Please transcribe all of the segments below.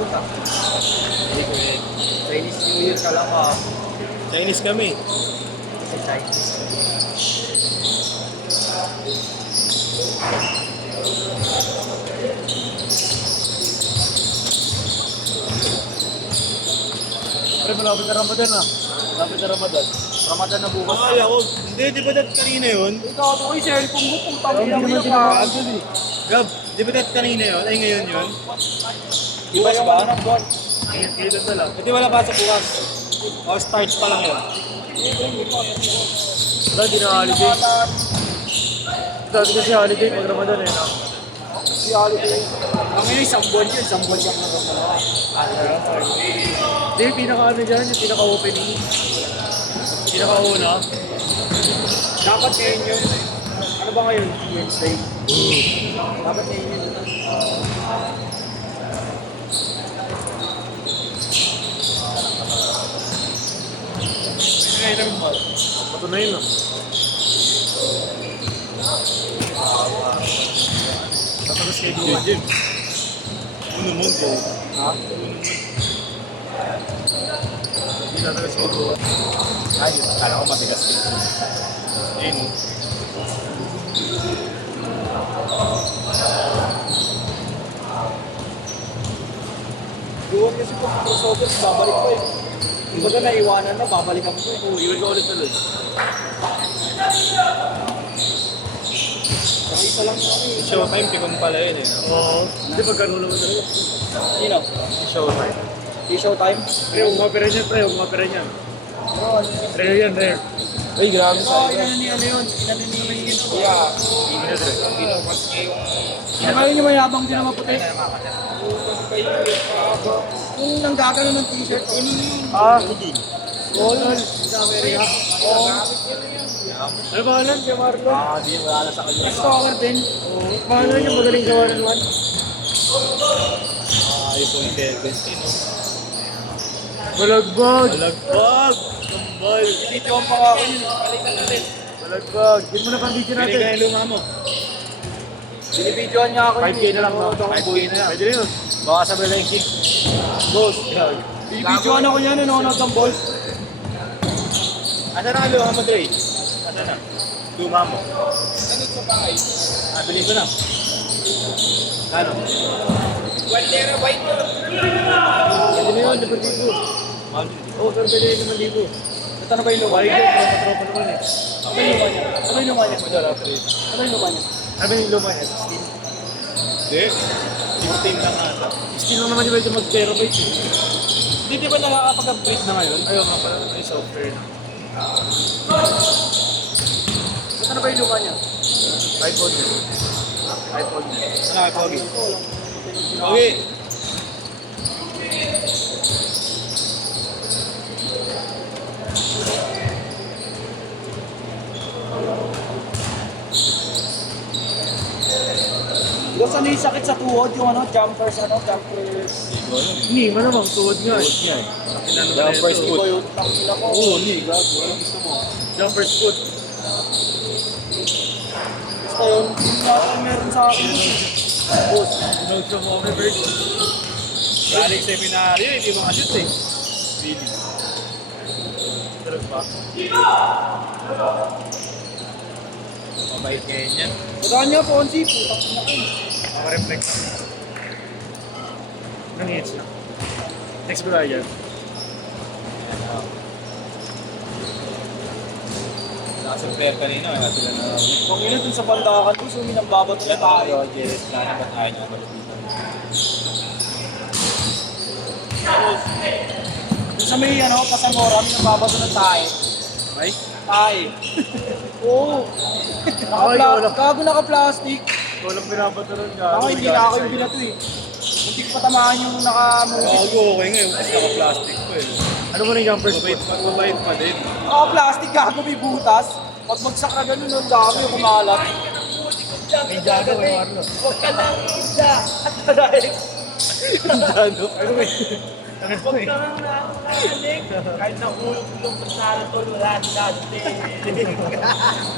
pupunta? Hindi ko yun. Chinese New Year ka lang ha. Chinese kami. Kasi Chinese. Pre, malapit na Ramadan ah. Malapit na Ramadan. Ramadan na bukas. Ay, ako. Hindi, di ba dat kanina yun? Ikaw, ito ko yung cellphone mo. Putang Hindi ina mo naman na tinakaasan eh. Gab, di ba dat kanina yun? Ay, ngayon yun? Bukas ba? Anong buwan? Kailan na lang. Hindi wala pasok bukas. O, start pa lang yun. Wala, di na holiday. Dati kasi holiday pag Ramadan eh. No? Si holiday. Ang ngayon, isang buwan yun. Isang buwan yung nagkakalawa. Hindi, pinaka-ano dyan, yung pinaka-opening. Pinaka-una. Dapat ngayon yun. Ano ba ngayon? Wednesday. Dapat ngayon yun. Ngayon namin ba? Patunayin no? Tatagas kayo doon. Jim. Uno mo ko. Ha? Hindi tatagas kayo doon. Ay, kala ko matigas din. Ayun o. Doon kasi kung crossover, babalik ko eh. Iba ka naiwanan na, babalik ako ko eh. Oo, iwan ka ulit tuloy. Saka isa lang kami. Showtime, tikong pala yun eh. Oo. Hindi, pagkano naman talaga. Sino? Showtime. Di showtime? Pre, huwag mapira niyan, pre. Huwag mapira niyan. Oo, ano yun? Rare yan, rare. Ay, grabe sa inano ni ano yun? Inano ni... Yeah. Kaya nyo mayabang din na maputi. Yung nanggagano ng t-shirt, yun yun. Hindi. Oo, yun. Sa Amerika. Oo. Ano ba alam kay Marlon? Di, wala na sa kanya. Stalker din. Paano niya magaling gawa ng one? iPhone 17. Balagbag! Balagbag! Kambal! Dito ang pa ako yun. Balikan natin. Balagbag! Yun mo na pang video natin. Binigay luma mo. Binibidyoan niya ako 5K na lang, no? 5K na lang. Pwede rin yun. Baka sa Belenki. Boss. Binibidyoan ako niya, nanonood ng balls. Asa na ang luma mo, Dre? Asa na? Luma mo. Ano sa bahay? Bili ko na. Ano? Waldera white to. Pwede na yun, 5,000. Oo, pero pwede rin 5,000. Ito na ba yung luma Balik niya? yun, tropa naman eh. Ano yung luma niya? Ano yung luma niya? Madara, pre. Ano yung luma niya? Ano yung luma niya? 16? Hindi. 16 lang ata. 16 lang naman yung medyo mag-terabyte eh. Hindi di ba nakakapag-upgrade na ngayon? Ayaw nga pala, may software na. Ito na ba yung luma niya? iPhone niya. iPhone niya. Ano kay Pogi? Okay. Pogi! Boss, ano yung sakit sa tuhod? Yung ano, jumpers. Hindi, malamang tuwad nga. Tuwad nga eh. Jumpers foot. Iba yung tangkila ko. Oo, hindi. Gago. Ano gusto mo? Jumper's foot. Basta yun, yun nga ang meron sa akin. Boss, nanood sa mga bird. Galing seminaryo, hindi mo ka-shoot eh. Really. Tulog pa? Mabait ngayon yan. Saan niya, Ponzi? Putang na ko. Maka-reflex. Nang-hits na. Next ba yan? Nakasupply kanina, wala sila na... Kung ina dun sa bandakan ko, sumi ng babat na tayo. Jealous na na ba't ayaw niya malupitan? Dun sa may ano, Pasangoram, yung babato ng tayo. Ay? Tayo. Oo. Gago naka-plastic. Walang pinapato ron ka. Ako hindi na ako yung binato eh. Hindi ko patamaan yung naka-movie. Gago, okay ngayon kasi naka-plastic po eh. Ano mo na yung jumpers po? Mabait pa din. Naka-plastic, gago may butas. Pag magsak na ganun, ang dami yung kumalat. May Jano, may Marlo. Huwag ka nang isa. At dahil. Jano? Ano may... Ano Huwag may... ka nang nakalig. Kahit nahulog yung pasara to, wala natin.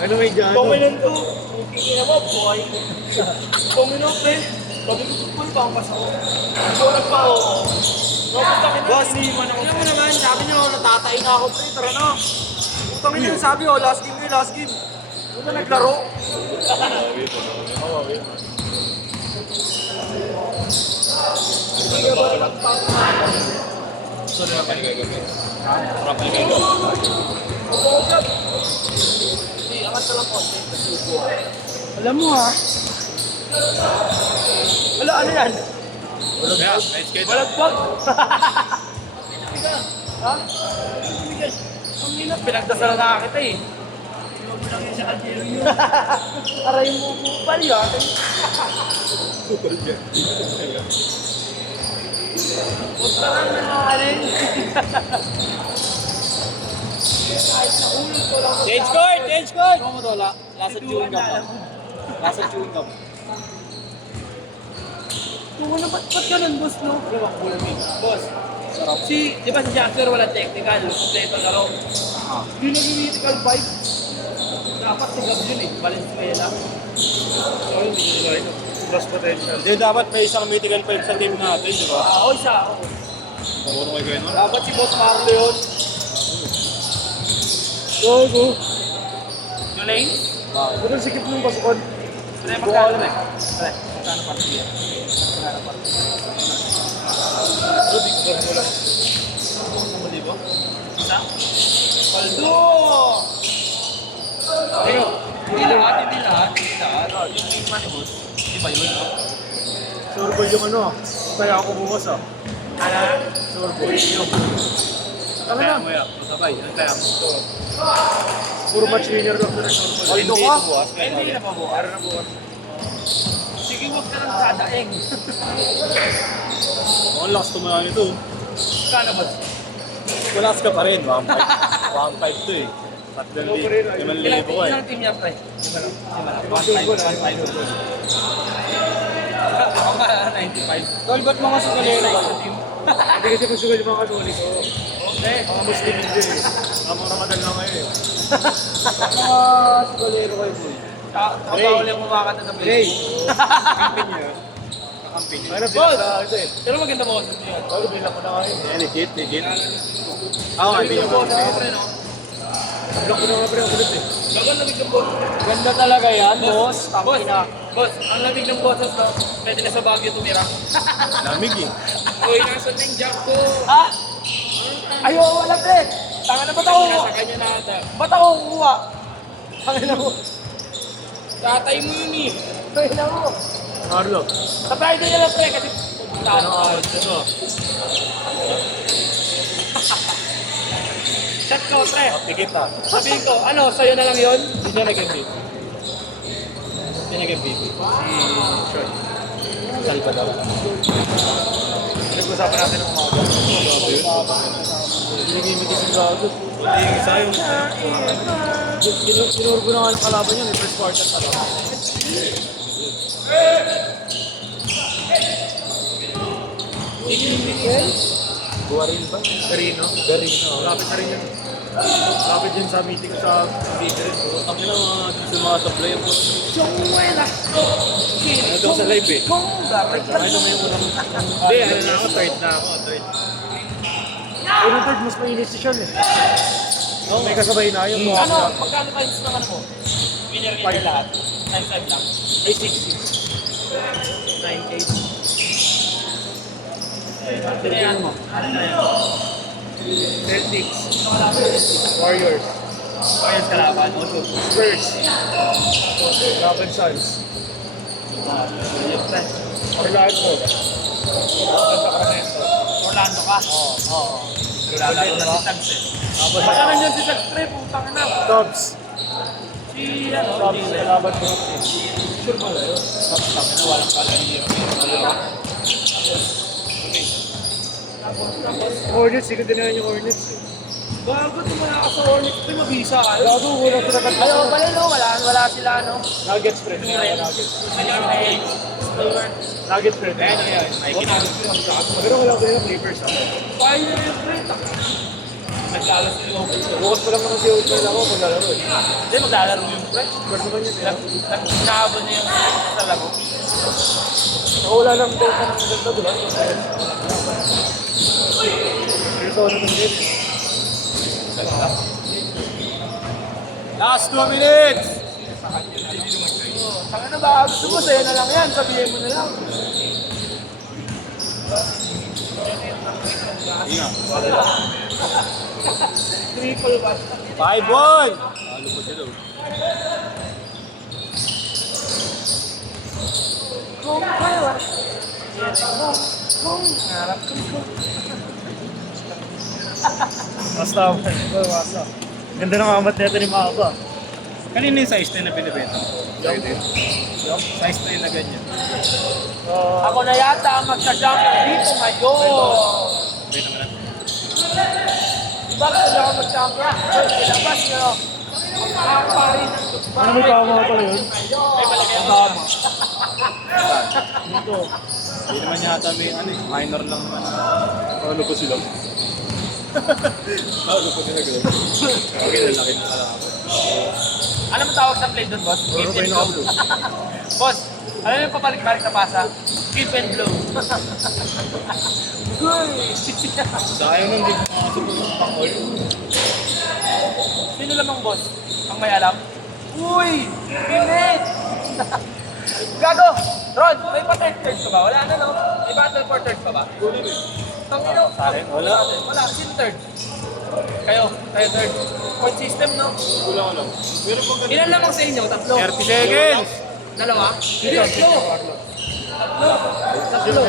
Ano may Jano? Puminom to. Kikina mo, boy. Puminom, pre. Sabi ko, kung pa ang pasako. Ikaw nagpa, oo. Boss, tingnan mo naman, sabi nyo, natatay na ako, pre. Tara na. Utang ina, sabi, oh, last game kayo, last game. Huwag na naglaro. Gusto na lang paligay gabi. Parang paligay gabi. Alam mo ha. Wala, ano yan? Walang yan, night skate. Bag. Ha? Ang ina, pinagdasal na kita eh. Sino mo lang yung sa kaldero yun? Aray mo bupal yun. Punta lang na nakalin. Change court! Change court! Ano mo to? Lasa chewing gum. Lasa chewing gum. Tungo na ba't ganun, boss, no? Boss, sarap. Di ba si Jackson wala technical, kompleto na raw. Hindi nag-critical vibe. Dapat si Gab yun eh, Valenzuela. So, hindi ko nila ito. Plus potential. Hindi, dapat may isang mythical pipe sa team natin, di ba? Oo, isa ako. Marunong kayo ganun? Dapat si Boss Marlo yun. Go! Yung lane? Pero sikip nung pasukon. Pre, magkano eh? Pre, magkano pa siya? Magkano pa? Mali ba? Isa? Paldo! Ayo, hindi lahat. Yung lima ni Boss. Di ba yun? Surbol yung ano, kaya ako bukas ah. Ano? Surbol. Ano na? Mo yan, masabay. Ano kaya mo? Puro match winner lang na surbol. Paldo ka? bukas. Hindi na pa bukas. Araw na bukas. Sige, huwag ka nang dadaing. Ang lakas tumayan ito. Kano ba? Wala ka pa rin, 1.5 to eh. Tatlong libo ko eh. Ilang team niya, pre? Ako nga, 95. Tol, ba't mga sugalero ka sa team? Hindi kasi kung sugal yung mga kasuli ko. Okay. Mga Muslimin din eh. Mga Ramadan lang kayo eh. Mga sugalero kayo, boy. Bawal yung kumakanta sa Facebook. Kakampi niya. Kakampi niya. Ano Boss! ito eh. Pero maganda mo sa team. Bago bilang ko na kayo. Legit. Oo, hindi niya Boss, ako. pre, no? Block ko na nga pre ang kulit eh. Bagal lamig ng boss. Ganda talaga yan, boss. Boss, ang lamig ng boses, no? Pwede na sa Baguio tumira. Lamig eh. Uy, nasan na yung jack ko? Ha? Ayaw, wala, pre. Tanga na, ba't ako kuha? Nasa kanya na ata. Ba't ako kuha? Tanga na mo. Tatay mo yun eh. Tanga na mo. Carlo. Sa Friday na lang, pre, kasi Ano ka? Ano? shot ko, pre. Pikit na. Sabihin ko, ano, sa'yo na lang yun? Hindi niya nag-MVP. Hindi niya nag-MVP. Si Sean. Salpa daw. Nag-usapan natin ng umaga. Hindi kasi gago. Hindi yung isa yung... Sinurgo na nga ng kalaban yun. First quarter pa lang. Guarin ba? Garino. Lapit na rin yun. Lapit yun sa meeting sa Twitter. Ang ina mga supply po. Chongwela. Ano daw sa live eh? Ano may unang... Hindi, ano na ako, third na ako. Unang third, mas mainit si Sean eh. May kasabay na yun. Ano, magkano pa yung ng ano mo? Winner niya lahat. 9-5 lang. Ay, 6. 9K. Ano na yan mo? Celtics. Warriors. Warriors kalaban. Oso. Spurs. Laban Suns. Orlando. Orlando ka? Oo. Lalaro na si Sags eh. Baka nandiyan si Sags pre, putang na. Cubs. Si ano? Cubs. Laban Brooklyn. Sure ba yun? Sabi na walang kalaban. Hornets, hindi ko din yung Hornets eh. Bago tumala ka sa Hornets, ito mabisa ka. Gago, kulang sila kan. Ayaw pala no, wala sila no. Nuggets, pre. Nuggets. Ngayon may Nuggets, pre. ano yan? Pero wala ko yung Clippers. Kaya na yung pre. Naglalas nila ako. Bukas pa lang naman si Ultra ako maglalaro eh. Hindi, maglalaro yung pre. Spurs naman yun eh. Nakahabol niya yung sa laro. Ako wala lang tayo sa mga ganda, diba? tono ng game. Last 2 minutes! Ang ano ba, gusto mo, sa'yo na lang yan. Sabihin mo na lang. Triple one. 5-1! Talo pa sila. Kung kayo, kung harap kung. Basta, basta. Ganda ng amat nito ni Maba. Kanina yung size 10 na binibenta? Size 10 na ganyan. Ako na yata ang magsa-jump dito ngayon. Wait naman. Diba gusto niya ako mag-jump rock? Ilabas nyo. Ang pari ng tugma. Ano may tama pala yun? Ay, malaki ang Tama. Dito. Hindi naman yata may ano eh, minor lang naman. Talo pa sila. Talo pa sila. Okay, lalaki na pala ako. Ano mo tawag sa play doon, boss? Puro Keep pa and yung blow. upload. Boss, ano yung papalik-balik na pasa? Keep and blow. Uy! Sayang nung di pumasok ng pakol. Sino lamang, boss? Ang may alam? Uy! Pilit! Gago! Rod, may pa-third pa ba? Wala na, no? May battle for third pa ba? Tangino. Wala. Wala. Sino third? Kayo third. Point system, no? Kulang lang. Pero pag Ilan lamang sa inyo? Tatlo? 30 seconds! Dalawa? Hindi, tatlo. Tatlo.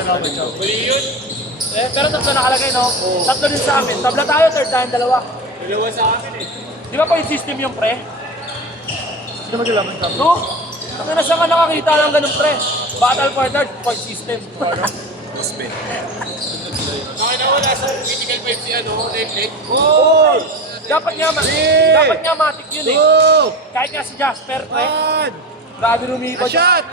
Mali yun. Pero tatlo nakalagay, no? Tatlo din sa amin. Tabla tayo, third tayo, dalawa. Dalawa sa akin eh. Di ba point system yung pre? Sino magalaman ka? No? Ang na siya ka nakakita ng ganun pre. Battle for third, point system. Respect. Okay na wala sa critical 5 si ano, leg. Oh! Dapat nga matik yun eh. Two! Kahit nga si Jasper, pre. One! Grabe rumibad. A shot!